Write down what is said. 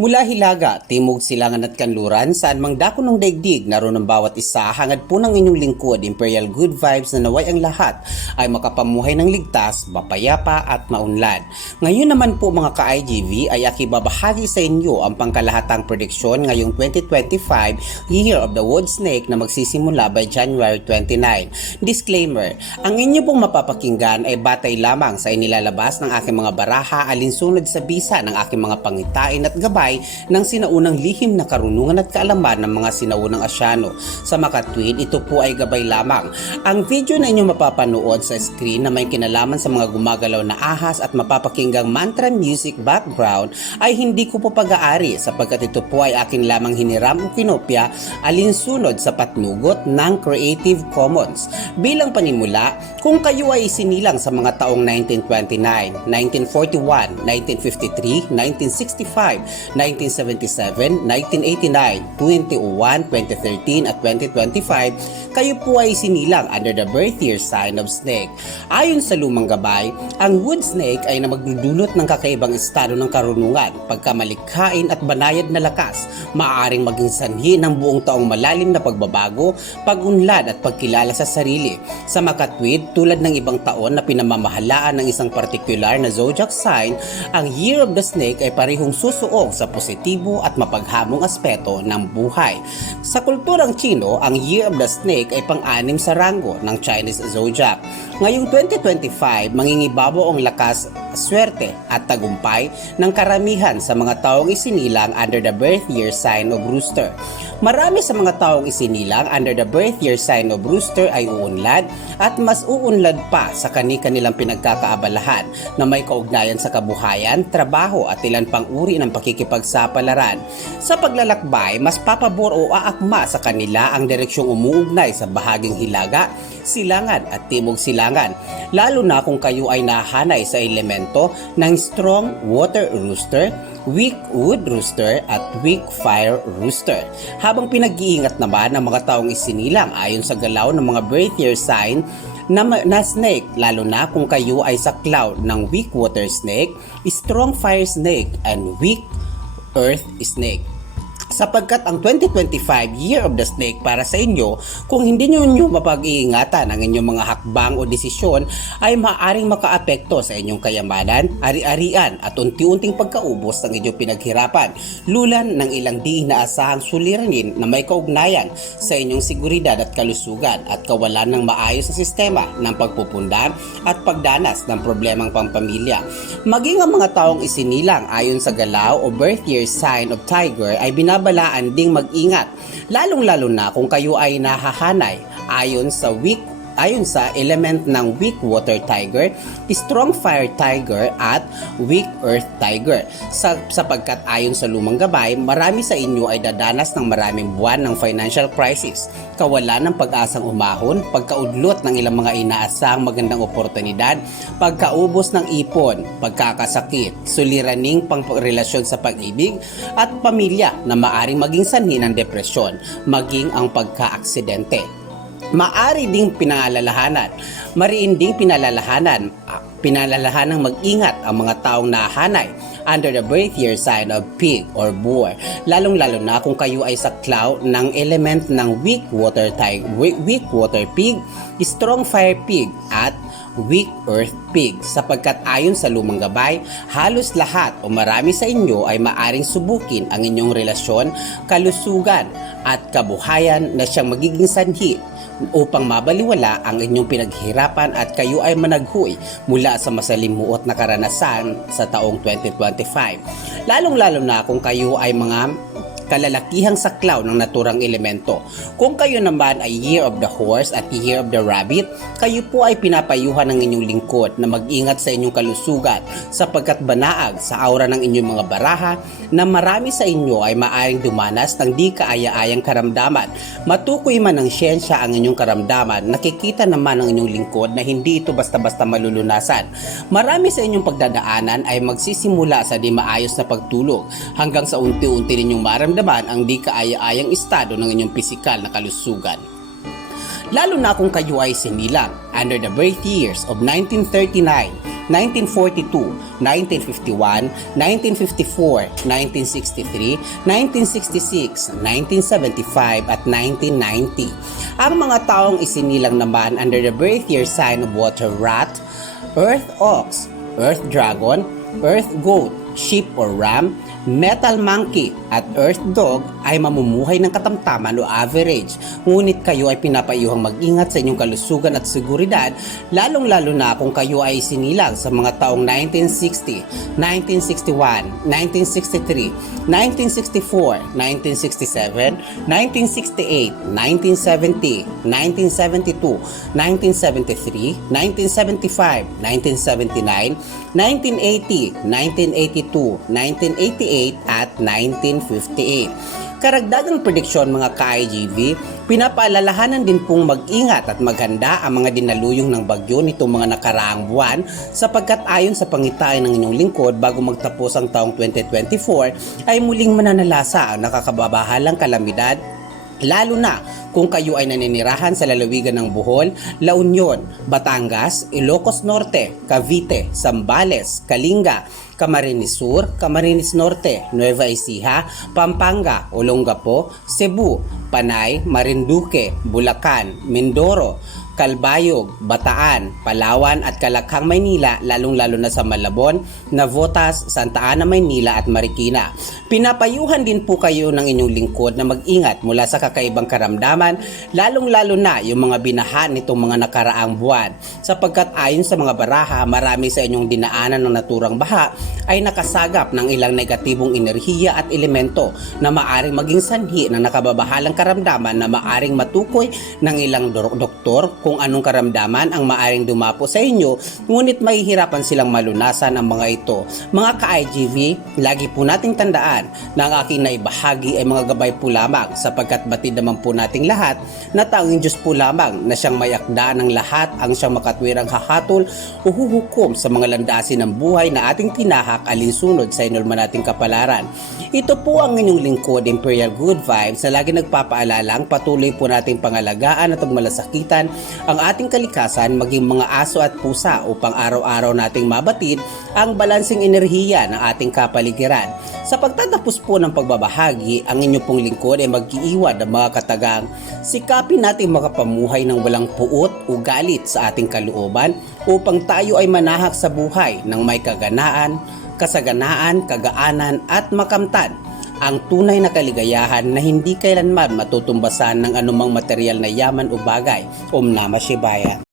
Mula Hilaga, Timog, Silangan at Kanluran, saan mang dako ng daigdig, naroon ang bawat isa, hangad po ng inyong lingkod, Imperial Good Vibes na naway ang lahat ay makapamuhay ng ligtas, mapayapa at maunlad. Ngayon naman po mga ka-IGV ay akibabahagi sa inyo ang pangkalahatang prediksyon ngayong 2025 Year of the Wood Snake na magsisimula by January 29. Disclaimer, ang inyo pong mapapakinggan ay batay lamang sa inilalabas ng aking mga baraha alinsunod sa bisa ng aking mga pangitain at gabay ng sinaunang lihim na karunungan at kaalaman ng mga sinaunang Asyano. Sa makatwid, ito po ay gabay lamang. Ang video na inyong mapapanood sa screen na may kinalaman sa mga gumagalaw na ahas at mapapakinggang mantra music background ay hindi ko po pag-aari sapagkat ito po ay akin lamang hiniram o kinopya alinsunod sa patnugot ng Creative Commons. Bilang panimula, kung kayo ay isinilang sa mga taong 1929, 1941, 1953, 1965, 1977, 1989, 2001, 2013 at 2025, kayo po ay sinilang under the birth year sign of snake. Ayon sa lumang gabay, ang wood snake ay na magdudulot ng kakaibang estado ng karunungan, pagkamalikhain at banayad na lakas, maaaring maging sanhi ng buong taong malalim na pagbabago, pag-unlad at pagkilala sa sarili. Sa makatwid, tulad ng ibang taon na pinamamahalaan ng isang partikular na zodiac sign, ang Year of the Snake ay parehong susuong sa positibo at mapaghamong aspeto ng buhay. Sa kulturang Chino, ang Year of the Snake ay pang-anim sa rango ng Chinese zodiac. Ngayong 2025, mangingibabaw ang lakas, swerte at tagumpay ng karamihan sa mga taong isinilang under the birth year sign of Rooster. Marami sa mga taong isinilang under the birth year sign of Rooster ay uunlad at mas uunlad pa sa kani-kanilang pinagkakaabalahan na may kaugnayan sa kabuhayan, trabaho at ilan pang uri ng pakikipagsapalaran. Sa paglalakbay, mas papabor o aakma sa kanila ang direksyong umuugnay sa bahaging Hilaga, Silangan at Timog Silangan, lalo na kung kayo ay nahanay sa elemento ng strong water rooster, weak wood rooster at weak fire rooster. Habang pinag-iingat naman ng mga taong isinilang ayon sa galaw ng mga birth year sign na snake, lalo na kung kayo ay saklaw ng weak water snake, strong fire snake and weak earth snake. Sapagkat ang 2025 Year of the Snake para sa inyo, kung hindi nyo mapag-iingatan ang inyong mga hakbang o desisyon, ay maaaring makaapekto sa inyong kayamanan, ari-arian at unti-unting pagkaubos ng inyong pinaghirapan, lulan ng ilang di inaasahang suliranin na may kaugnayan sa inyong seguridad at kalusugan at kawalan ng maayos na sistema ng pagpupunda at pagdanas ng problemang pampamilya. Maging ang mga taong isinilang ayon sa galaw o birth year sign of Tiger ay binabalaan ding mag-ingat, lalong-lalo na kung kayo ay nahahanay ayon sa element ng weak water tiger, strong fire tiger at weak earth tiger. Sapagkat ayon sa lumang gabay, marami sa inyo ay dadanas ng maraming buwan ng financial crisis, kawalan ng pag-asang umahon, pagkaudlot ng ilang mga inaasang magandang oportunidad, pagkaubos ng ipon, pagkakasakit, suliraning pangrelasyon sa pag-ibig at pamilya na maaring maging sanhi ng depresyon, maging ang pagka-aksidente. Maari ding mariin ding pinalalahanang mag-ingat ang mga taong nahanay under the birth year sign of pig or boar, lalong-lalo na kung kayo ay saklaw ng element ng weak water pig, strong fire pig at weak earth pig, sapagkat ayon sa lumang gabay, halos lahat o marami sa inyo ay maaring subukin ang inyong relasyon, kalusugan at kabuhayan na siyang magiging sanhi upang mabaliwala ang inyong pinaghirapan at kayo ay managhoy mula sa masalimuot na karanasan sa taong 2025. Lalong-lalo na kung kayo ay mga kalalakihang saklaw ng naturang elemento. Kung kayo naman ay Year of the Horse at Year of the Rabbit, kayo po ay pinapayuhan ng inyong lingkod na mag-ingat sa inyong kalusugan sapagkat banaag sa aura ng inyong mga baraha na marami sa inyo ay maaring dumanas ng di kaaya-ayang karamdaman. Matukoy man ng siyensya ang inyong karamdaman, nakikita naman ng inyong lingkod na hindi ito basta-basta malulunasan. Marami sa inyong pagdadaanan ay magsisimula sa di maayos na pagtulog hanggang sa unti-unti ninyong maramdaman ang di kaaya-ayang estado ng inyong pisikal na kalusugan. Lalo na kung kayo ay sinilang under the birth years of 1939, 1942, 1951, 1954, 1963, 1966, 1975 at 1990. Ang mga taong isinilang naman under the birth year sign of water rat, earth ox, earth dragon, earth goat, sheep or ram, metal monkey at earth dog ay mamumuhay ng katamtaman o average. Ngunit kayo ay pinapayuhang mag-ingat sa inyong kalusugan at seguridad, lalong-lalo na kung kayo ay sinilang sa mga taong 1960, 1961, 1963, 1964, 1967, 1968, 1970, 1972, 1973, 1975, 1979, 1980, 1982, 1988 at 1958. Karagdagang prediksyon mga ka-IGV, pinapaalalahanan din pong mag-ingat at maghanda ang mga dinaluyong ng bagyo nitong mga nakaraang buwan sapagkat ayon sa pangitain ng inyong lingkod bago magtapos ang taong 2024 ay muling mananalasa ang nakakababahalang kalamidad, lalo na kung kayo ay naninirahan sa lalawigan ng Bohol, La Union, Batangas, Ilocos Norte, Cavite, Zambales, Kalinga, Camarines Sur, Camarines Norte, Nueva Ecija, Pampanga, Olongapo, Cebu, Panay, Marinduque, Bulacan, Mindoro, Calbayog, Bataan, Palawan at Calakhang, Maynila, lalong-lalo na sa Malabon, Navotas, Santa Ana, Maynila at Marikina. Pinapayuhan din po kayo ng inyong lingkod na mag-ingat mula sa kakaibang karamdaman, lalong-lalo na yung mga binaha nitong mga nakaraang buwan. Sapagkat ayon sa mga baraha, marami sa inyong dinaanan ng naturang baha ay nakasagap ng ilang negatibong enerhiya at elemento na maaring maging sanhi ng nakababahalang karamdaman na maaring matukoy ng ilang doktor kung anong karamdaman ang maaring dumapo sa inyo, ngunit mahihirapan silang malunasan ang mga ito. Mga ka-IGV, lagi po nating tandaan na ang aking naibahagi ay mga gabay po lamang sapagkat batid naman po nating lahat na tanging Diyos po lamang na siyang may akda ng lahat ang siyang makatwirang hahatol o huhukom sa mga landasin ng buhay na ating tinahak alinsunod sa inulman nating kapalaran. Ito po ang inyong lingkod, Imperial Good Vibes, na lagi nagpapaalalang patuloy po nating pangalagaan at magmalasakitan ang ating kalikasan maging mga aso at pusa upang araw-araw nating mabatid ang balansing enerhiya ng ating kapaligiran. Sa pagtatapos po ng pagbabahagi, ang inyo pong lingkod ay mag-iiwan ng mga katagang sikapin nating makapamuhay ng walang puot o galit sa ating kalooban upang tayo ay manahak sa buhay ng may kaganaan, kasaganaan, kagaanan at makamtan ang tunay na kaligayahan na hindi kailanman matutumbasan ng anumang material na yaman o bagay. Om Namah Shivaya.